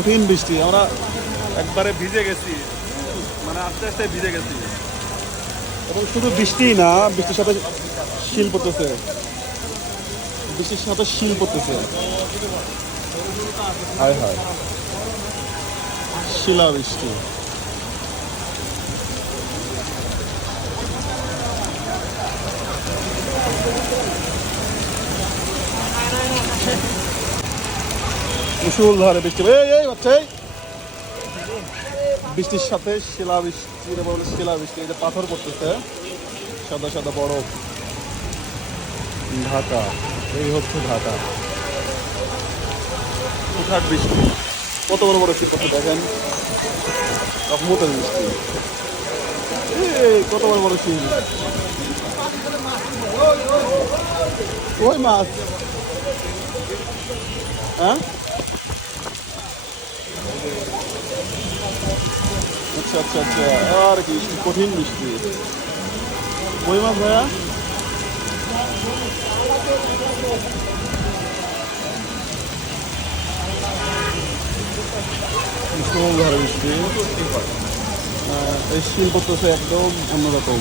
কঠিন বৃষ্টি, আমরা একবারে ভিজে গেছি, মানে আস্তে আস্তে ভিজে গেছি। এবং শুধু বৃষ্টিই না, বৃষ্টির সাথে শিল পড়তেছে, বৃষ্টির সাথে শিল পড়তেছে। হায় হায়, শিলা বৃষ্টি। মুষলধারে বৃষ্টি, এই এই বাচ্চা, এই বৃষ্টির সাথে শিলা বৃষ্টি, বলে শিলা বৃষ্টি। এই যে পাথর পড়তেছে, সাদা সাদা বরফ। ঢাকা, এই হচ্ছে ঢাকা। হুটহাট বৃষ্টি, কত বড় বড় শিল পড়ছে দেখেন, রহমতের বৃষ্টি। এই কত বড় বড় শিল, ওই মাছ। হ্যাঁ, আচ্ছা আচ্ছা আচ্ছা, আর কি কঠিন বৃষ্টি। ওই মাছ ভাইয়া, মুষলধারে বৃষ্টি। এই শিল পড়তেছে একদম অন্যরকম।